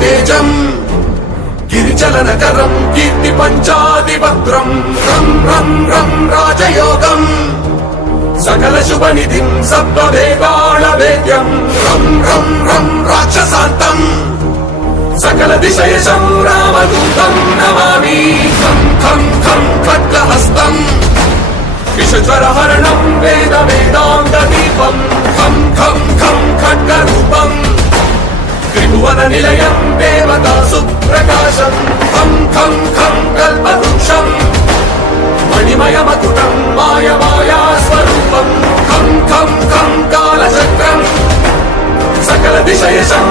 తేజం గిరిచలనకరం కీర్తి పంచాదిభద్రం రం రం రం రాజయోగం సకల శుభనిధిం సర్వవేదాళ వేద్యం రం రం రం రాక్షసాంతం సకల దిశయశం రామదూతం నమామి ఖం ఖం ఖం ఖడ్గహస్తం విషజ్వరహరణం వేద వేదాంత దీపం ఖం ఖం ఖం ఖడ్గరూపం త్రిభువన నిలయం దేవతా సుప్రకాశం ఖం ఖం ఖం కల్పవృక్షం మణిమయమకుటం మాయమాయా స్వరూపం ఖం ఖం ఖం కాలచక్రం సకల దిశయశం